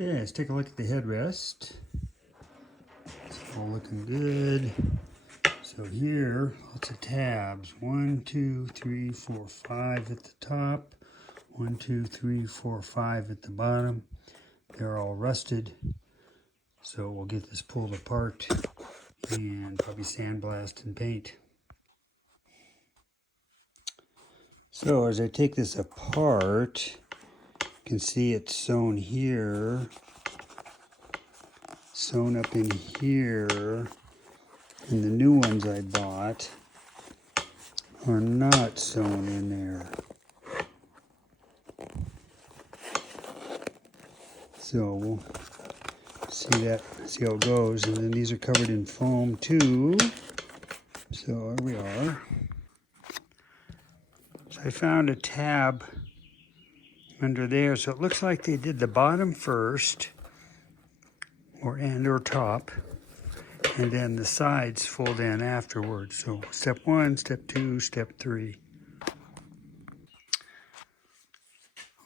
Okay, let's take a look at the headrest. It's all looking good. So here, lots of tabs. 1, 2, 3, 4, 5 at the top. 1, 2, 3, 4, 5 at the bottom. They're all rusted. So we'll get this pulled apart and probably sandblast and paint. So as I take this apart, you can see it's sewn here, sewn up in here, and the new ones I bought are not sewn in there. So we'll see how it goes. And then these are covered in foam too. So here we are. So I found a tab under there. So it looks like they did the bottom first, or top, and then the sides fold in afterwards. So step 1, step 2, step 3.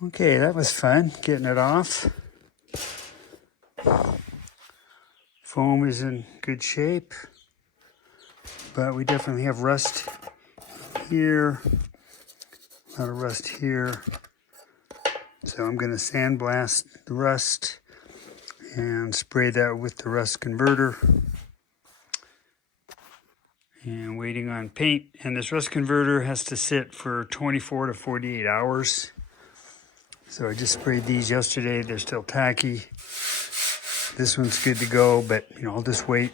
Okay, that was fun, getting it off. Foam is in good shape, but we definitely have rust here, a lot of rust here. So I'm going to sandblast the rust and spray that with the rust converter. And waiting on paint. And this rust converter has to sit for 24 to 48 hours. So I just sprayed these yesterday. They're still tacky. This one's good to go, but I'll just wait,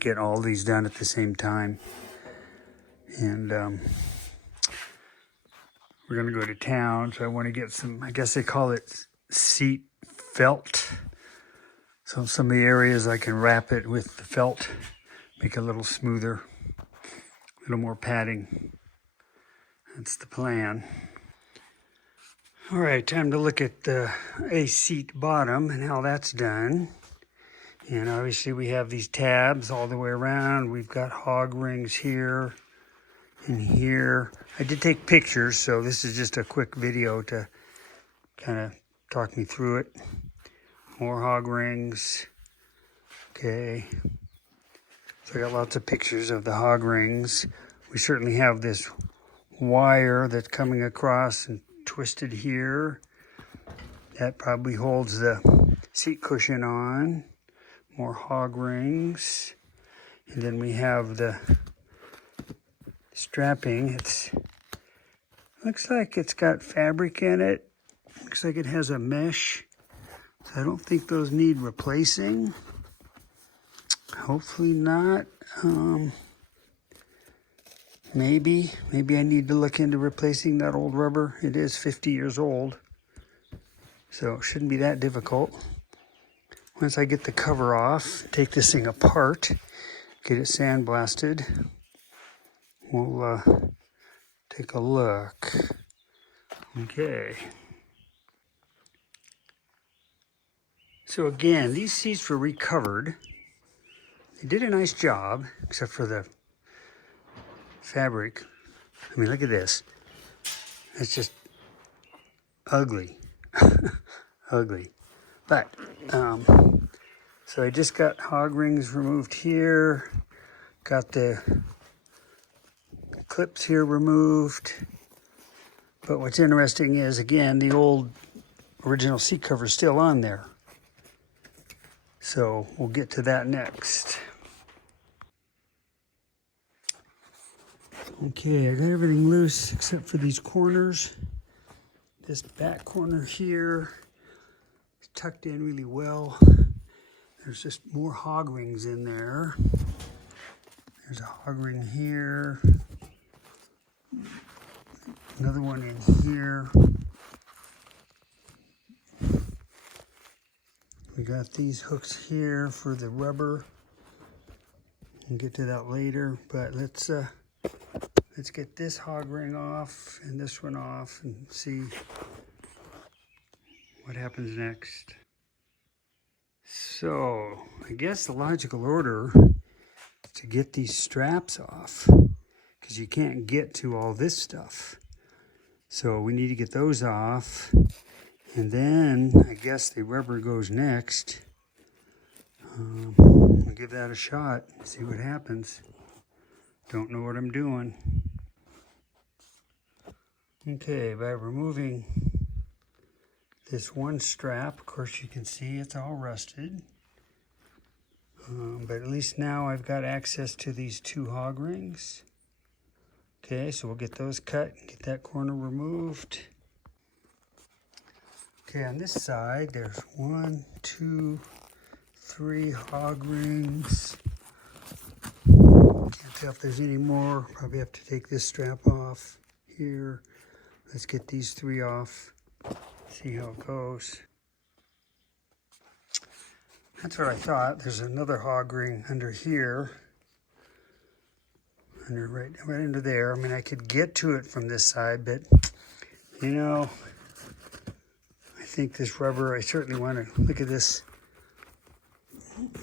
get all these done at the same time. And we're gonna go to town, so I want to get some, I guess they call it seat felt. So in some of the areas I can wrap it with the felt, make it a little smoother, a little more padding. That's the plan. All right, time to look at the seat bottom and how that's done. And obviously we have these tabs all the way around. We've got hog rings here and here. I did take pictures, so this is just a quick video to kind of talk me through it. More hog rings. Okay. So I got lots of pictures of the hog rings. We certainly have this wire that's coming across and twisted here. That probably holds the seat cushion on. More hog rings. And then we have the strapping. It looks like it's got fabric in it. Looks like it has a mesh. So I don't think those need replacing. Hopefully not. Maybe I need to look into replacing that old rubber. It is 50 years old, so it shouldn't be that difficult. Once I get the cover off, take this thing apart, get it sandblasted, we'll take a look. Okay. So again, these seats were recovered. They did a nice job, except for the fabric. I mean, look at this. It's just ugly. Ugly. But, so I just got hog rings removed here. Got the clips here removed. But what's interesting is, again, the old original seat cover is still on there. So we'll get to that next. Okay, I got everything loose except for these corners. This back corner here is tucked in really well. There's just more hog rings in there. There's a hog ring here. Another one in here. We got these hooks here for the rubber. We'll get to that later, but let's get this hog ring off and this one off and see what happens next. So I guess the logical order is to get these straps off, because you can't get to all this stuff. So we need to get those off And then I guess the rubber goes next. I'll give that a shot, see what happens. Don't know what I'm doing. Okay, by removing this one strap, of course you can see it's all rusted. But at least now I've got access to these two hog rings. Okay, so we'll get those cut, get that corner removed. Okay, on this side, there's 1, 2, 3 hog rings. Can't tell if there's any more. Probably have to take this strap off here. Let's get these 3 off. See how it goes. That's what I thought. There's another hog ring under here. Right under there. I mean, I could get to it from this side, but you know, I think this rubber, I certainly want to look at this.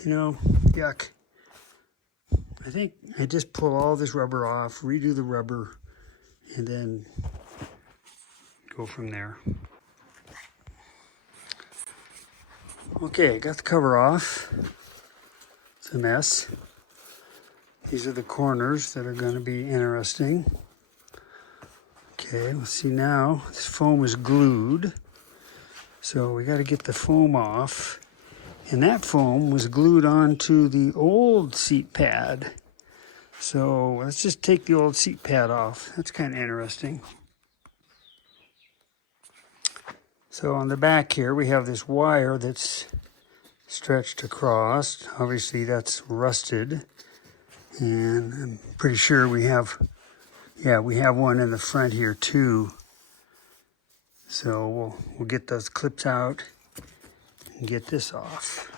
You know, yuck. I think I just pull all this rubber off, redo the rubber, and then go from there. Okay, got the cover off. It's a mess. These are the corners that are going to be interesting. Okay, let's see now. This foam is glued. So we got to get the foam off. And that foam was glued onto the old seat pad. So let's just take the old seat pad off. That's kind of interesting. So on the back here, we have this wire that's stretched across. Obviously, that's rusted. And I'm pretty sure we have one in the front here too. So we'll get those clips out and get this off.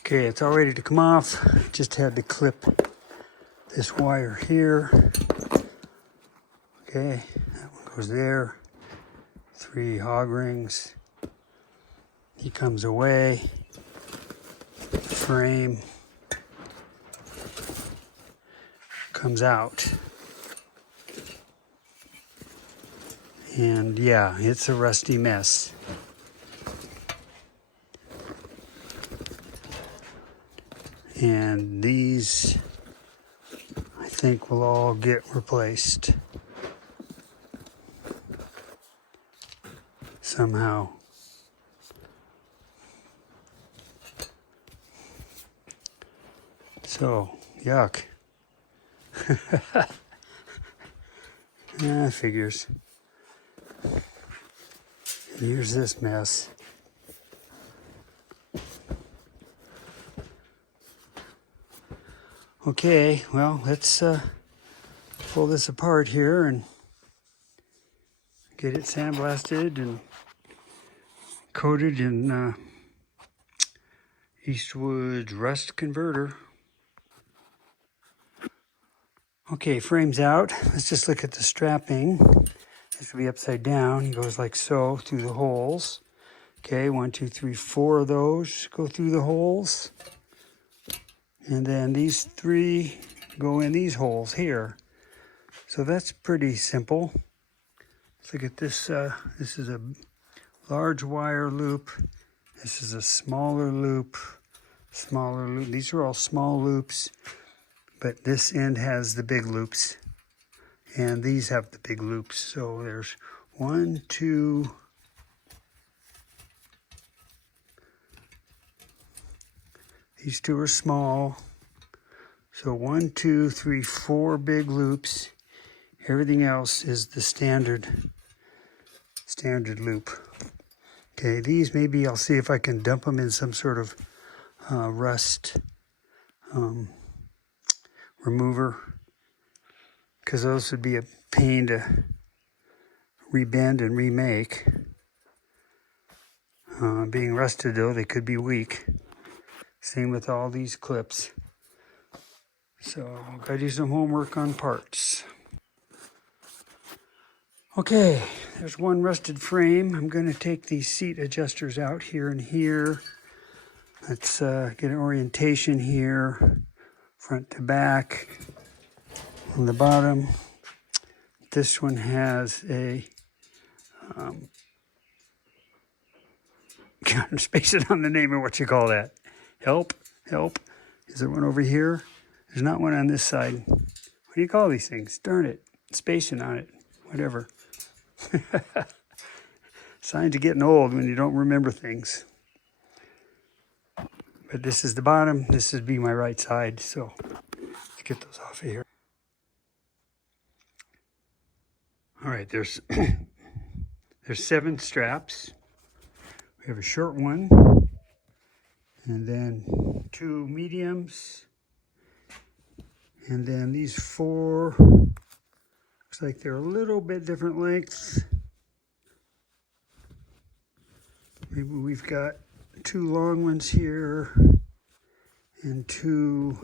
Okay, it's all ready to come off. Just had to clip this wire here. Okay, that one goes there. 3 hog rings. He comes away. Frame comes out. And yeah, it's a rusty mess. And these, I think, will all get replaced somehow. So, yuck. Yeah, figures. Here's this mess. Okay, well, let's pull this apart here and get it sandblasted and coated in Eastwood's rust converter. Okay, frame's out. Let's just look at the strapping. This will be upside down. It goes like so through the holes. Okay, 1, 2, 3, 4 of those go through the holes. And then these 3 go in these holes here. So that's pretty simple. Let's look at this. This is a large wire loop. This is a smaller loop. Smaller loop. These are all small loops. But this end has the big loops. And these have the big loops. So there's 1, 2, these 2 are small. So 1, 2, 3, 4 big loops. Everything else is the standard loop. Okay, these maybe I'll see if I can dump them in some sort of rust remover, because those would be a pain to rebend and remake. Being rusted though, they could be weak. Same with all these clips. So I've got to do some homework on parts. Okay, there's one rusted frame. I'm going to take these seat adjusters out here and here. Let's get an orientation here, front to back, on the bottom. This one has a, I'm spacing on the name of what you call that. Help. Is there one over here? There's not one on this side. What do you call these things? Darn it. Spacing on it. Whatever. Signs of getting old when you don't remember things. But this is the bottom. This would be my right side. So let's get those off of here. All right, there's 7 straps. We have a short one, and then 2 mediums, and then these 4, looks like they're a little bit different lengths. Maybe we've got 2 long ones here, and 2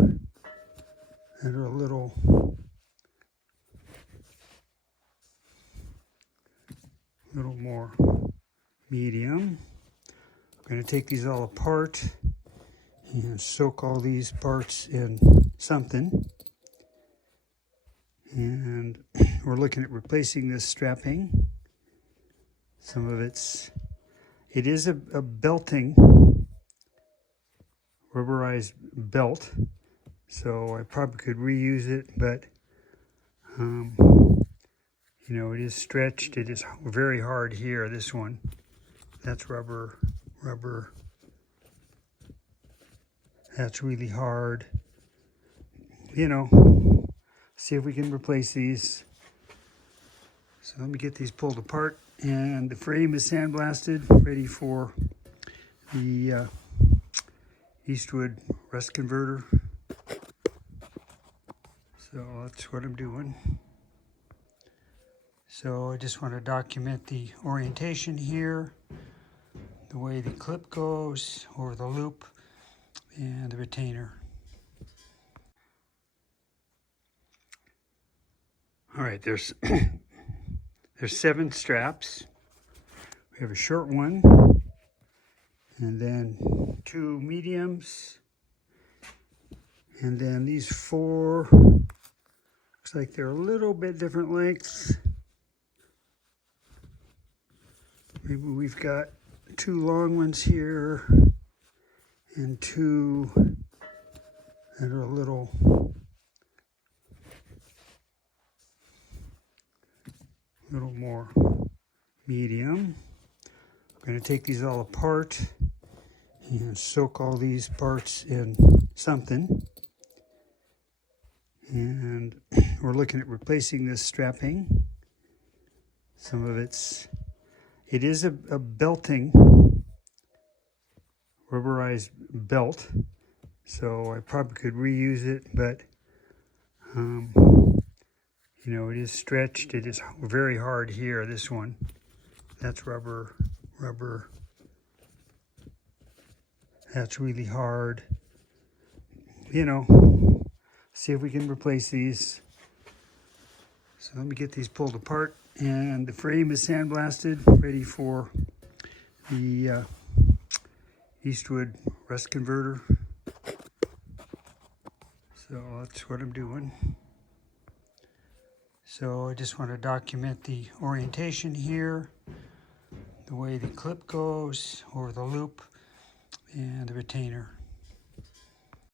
that are a little more medium. I'm going to take these all apart and soak all these parts in something. And we're looking at replacing this strapping. Some of it is a belting, rubberized belt, so I probably could reuse it, but you know, it is stretched. It is very hard here, this one. That's rubber. That's really hard. You know, see if we can replace these. So let me get these pulled apart. And the frame is sandblasted, ready for the Eastwood rust converter. So that's what I'm doing. So I just want to document the orientation here, the way the clip goes over the loop, and the retainer. All right, there's 7 straps. We have a short one, and then 2 mediums, and then these 4, looks like they're a little bit different lengths. Maybe we've got 2 long ones here, and 2 that are a little more medium. I'm going to take these all apart and soak all these parts in something. And we're looking at replacing this strapping. Some of it is a belting, rubberized belt, so I probably could reuse it, but you know, it is stretched. It is very hard here, this one. That's rubber. That's really hard. You know, see if we can replace these. So let me get these pulled apart. And the frame is sandblasted, ready for the Eastwood rust converter. So that's what I'm doing. So I just want to document the orientation here, the way the clip goes over the loop, and the retainer.